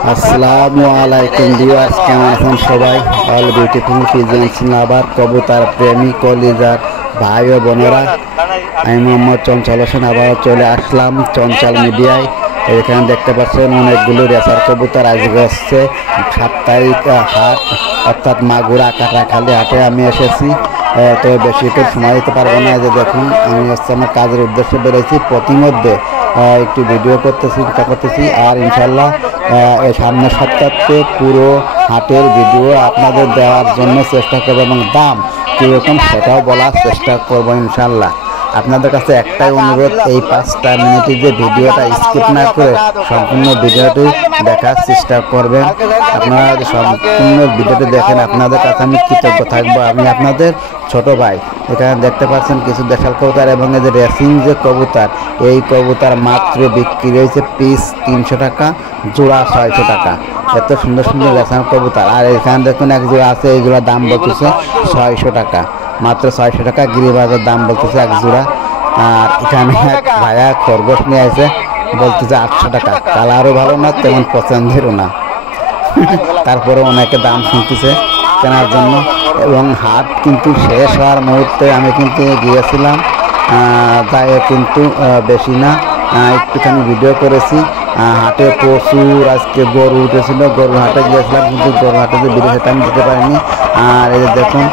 আসসালামু আলাইকুম ভিউয়ার্স, কেমন আছেন সবাই? অল বিউটিফুল পিজেন্স লাভার, কবুতর প্রেমী, কলিজার ভাই ও বোনেরা, আমি মোহাম্মদ চঞ্চল হোসেন আবারও চলে আসলাম চঞ্চল মিডিয়ায়। এখানে দেখতে পাচ্ছেন অনেকগুলো রেসার কবুতর আজকে আসছে সাপ্তাহিক হাট, অর্থাৎ মাগুরা কাটাখালী হাটে আমি এসেছি। তো বেশি করে সময় দিতে পারবো না। যে দেখুন, আমি হচ্ছে আমার কাজের উদ্দেশ্যে বেরোয়েছি, প্রতিমধ্যে একটু ভিডিও করতেছি, চিন্তা করতেছি। আর ইনশাল্লাহ সামনের সপ্তাহে পুরো হাটের ভিডিও আপনাদের দেওয়ার জন্য চেষ্টা করবো এবং দাম কীরকম সেটাও বলার চেষ্টা করবো ইনশাল্লাহ। আপনাদের কাছে একটাই অনুরোধ, এই 5টা মিনিটের যে ভিডিওটা স্কিপ না করে সম্পূর্ণ ভিডিওটি দেখার চেষ্টা করবেন। আপনারা যদি সম্পূর্ণ ভিডিওটি দেখেন, আপনাদের কাছে আমি কৃতজ্ঞ থাকবো। আমি আপনাদের ছোট ভাই। এখানে দেখতে পাচ্ছেন কিছু দেশাল কবুতর এবং এই যে রেসিং যে কবুতর, এই কবুতর মাত্র বিক্রি হয়েছে পিস 300 টাকা, জোড়া 600 টাকা। এত সুন্দর সুন্দর রেসার কবুতর। আর এখানে দেখুন এক জোড়া আছে, এইগুলোর দাম বলতেছে 600 টাকা, মাত্র 600 টাকা গিরিবাজের দাম বলতেছে এক জোড়া। আর এখানে এক ভাইয়া খরগোশ নিয়ে আছে, বলতেছে 800 টাকা। কালারও ভালো না, তেমন পছন্দেরও না। তারপরে অনেকে দাম শুনতেছে কেনার জন্য। এবং হাট কিন্তু শেষ হওয়ার মুহূর্তে আমি কিন্তু গিয়েছিলাম, তাই কিন্তু বেশি না, একটুখানি ভিডিও করেছি। হাটে প্রচুর আজকে গরু উঠেছিল, গরুর হাটে গিয়েছিলাম, কিন্তু গরুর হাটে যে ভিডিও সেটা আমি দিতে পারিনি। আর এই দেখুন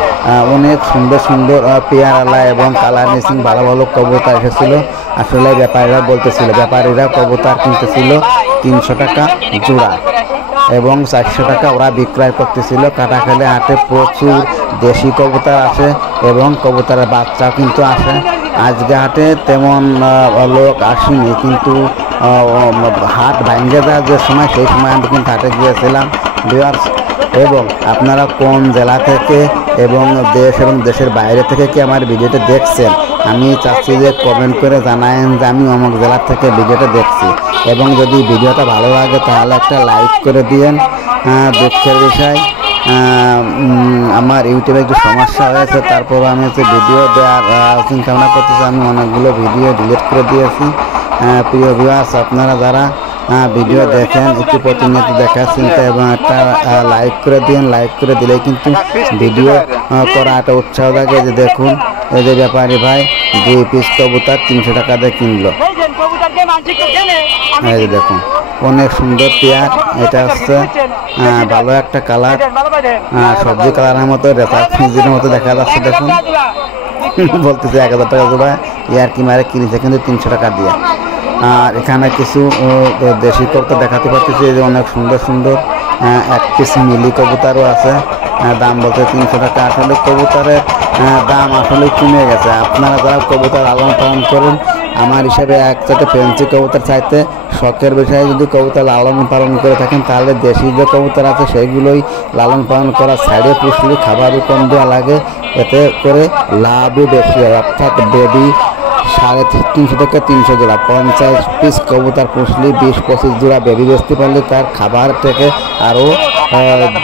অনেক সুন্দর সুন্দর পেয়ারালা এবং কালার মিসিং ভালো ভালো কবুতর এসেছিলো। আসলে ব্যাপারীরা বলতেছিল, ব্যাপারীরা কবুতর কিনতেছিল 300 টাকা জোড়া এবং 400 টাকা ওরা বিক্রয় করতেছিল। কাটাখালী হাটে প্রচুর দেশি কবুতর আসে এবং কবুতরের বাচ্চাও কিন্তু আসে। আজকে হাটে তেমন লোক আসেনি, কিন্তু হাট ভাঙ্গে দেওয়ার যে সময়, সেই সময় আমি কিন্তু হাটে গিয়েছিলাম ভিউয়ার্স। এবং আপনারা কোন জেলা থেকে এবং দেশ এবং দেশের বাইরে থেকে কি আমার ভিডিওটা দেখছেন, আমি চাচ্ছি যে কমেন্ট করে জানায়েন যে আমি অমুক জেলা থেকে ভিডিওটা দেখছি। এবং যদি ভিডিওটা ভালো লাগে তাহলে একটা লাইক করে দিয়েন। দুঃখের বিষয়, আমার ইউটিউবে একটু সমস্যা হয়েছে, তারপর আমি হচ্ছে ভিডিও দেওয়ার চিন্তা ভাবনা করতেছি। আমি অনেকগুলো ভিডিও ডিলিট করে দিয়েছি। প্রিয় ভিউয়ার্স, আপনারা যারা ভিডিও দেখেন একটু প্রতিনিয়ত দেখার চিন্তা এবং একটা লাইক করে দিন। লাইক করে দিলেই কিন্তু ভিডিও করা একটা উৎসাহ থাকে। যে দেখুন, এই যে ব্যাপারী ভাই 2 পিস কবুতর 300 টাকা দিয়ে কিনলো। এই যে দেখুন অনেক সুন্দর পেয়ার, এটা হচ্ছে ভালো একটা কালার, সবজি কালারের মতো, রেসার ফিজির মতো দেখা যাচ্ছে। দেখুন বলতেছে 1000 টাকা জোড়া, ইয়ার কি মারে কিনেছে কিন্তু 300 টাকা দিয়ে। আর এখানে কিছু দেশি কবুতর দেখাতে পারতেছি, যে অনেক সুন্দর সুন্দর 1 পিস মিলি কবুতরও আছে, দাম বলতে 300 টাকা। আসলে কবুতরের দাম আসলে কমে গেছে। আপনারা যারা কবুতর লালন পালন করেন, আমার হিসাবে একসাথে ফেন্সি কবুতর চাইতে শখের বিষয়ে যদি কবুতর লালন পালন করে থাকেন, তাহলে দেশি যে কবুতর আছে সেগুলোই লালন পালন করা, সাইডে পুষলে খাবারও কম দেওয়া লাগে, এতে করে লাভও বেশি হয়। অর্থাৎ বেবি 350 থেকে 300 জোড়া, 50 পিস কবুতর পুষলে 20-25 জোড়া বেবি বেচতে পারলে তার খাবার থেকে আরও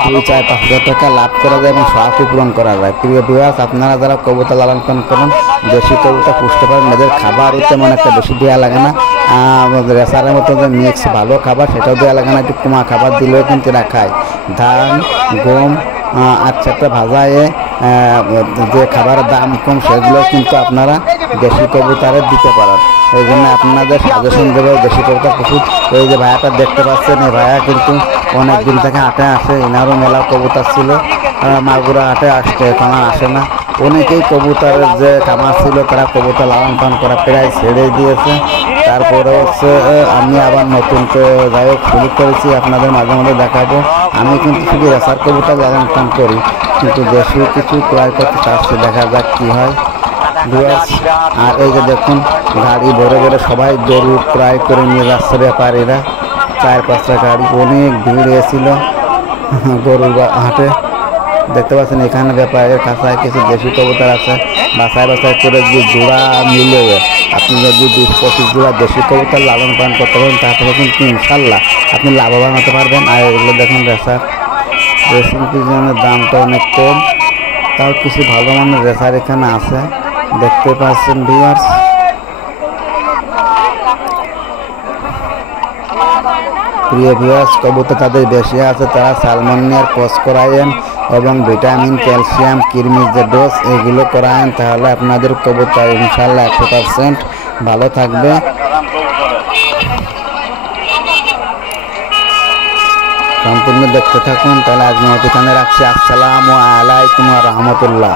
2-4-5 হাজার টাকা লাভ করা যায় এবং শখ পূরণ করা যায়। প্রিয় ভিউয়ার্স, আপনারা যারা কবুতর লালন পালন করেন, দেশি কবুতর পুষতে পারেন, এদের খাবারও তেমন একটা বেশি দেওয়া লাগে না। রেসারের মতো যে মিক্স ভালো খাবার সেটাও দেওয়া লাগে না, একটু কমা খাবার দিলেও কিন্তু এরা খায়। ধান, গম, আচ্ছা ভাজায় যে খাবারের দাম কম, সেগুলো কিন্তু আপনারা দেশি কবুতরে দিতে পারেন। এই জন্য আপনাদের সাজেশন দেবে দেশি কবুতর প্রচুর। এই যে ভাইয়াটা দেখতে পাচ্ছেন, এই ভাইয়া কিন্তু অনেক দিন থেকে হাটে আসে, এনারও মেলা কবুতর ছিল, মাগুরা হাটে আসতে, এখন আসে না। অনেকেই কবুতরের যে খামার ছিল তারা কবুতর লালন পালন করা প্রায় ছেড়ে দিয়েছে। তারপরে হচ্ছে আমি আবার নতুন যাই হোক শুরু করেছি, আপনাদের মাঝে মাঝে দেখাবো। আমি কিন্তু শুধু রেসার কবুতর লালন পালন করি, কিন্তু দেশি কিছু ক্রয় করতে চাচ্ছি, দেখা যাক কী হয়। আর এই যে দেখুন, গাড়ি ভরে ভরে সবাই গরু ক্রয় করে নিয়ে যাচ্ছে ব্যাপারীরা, 4-5টা গাড়ি, অনেক ভিড় হয়েছিল গরুর হাটে। দেখতে পাচ্ছেন এখানে ব্যাপারের কাছায় কিছু দেশি কবুতর আছে, বাছাই বাছাই করে যদি জোড়া মিলে আপনি যদি 20-25 জোড়া দেশি কবুতর লালন পালন করতে পারেন, তারপরে কিন্তু ইনশাল্লাহ আপনি লাভবান হতে পারবেন। আর এগুলো দেখুন রেসার, রেসিং পিজনের দামটা অনেক কম, তাও কিছু ভালো মানের রেসার এখানে আছে, দেখতে পাচ্ছেন ভিউয়ার্স। প্রিয় ভিউয়ার্স, কবুতর তাদের বেশি আছে তারা সালমোনিয়ার কোর্স করায়েন এবং ভিটামিন, ক্যালসিয়াম, কৃমির যে ডোজ এগুলো করায়েন, তাহলে আপনাদের কবুতর ইনশাল্লাহ 100% ভালো থাকবে। সম্পূর্ণ দেখতে থাকুন। তাহলে আজ মতো এখানে রাখছি। আসসালামু আলাইকুম ওয়া রাহমাতুল্লাহ।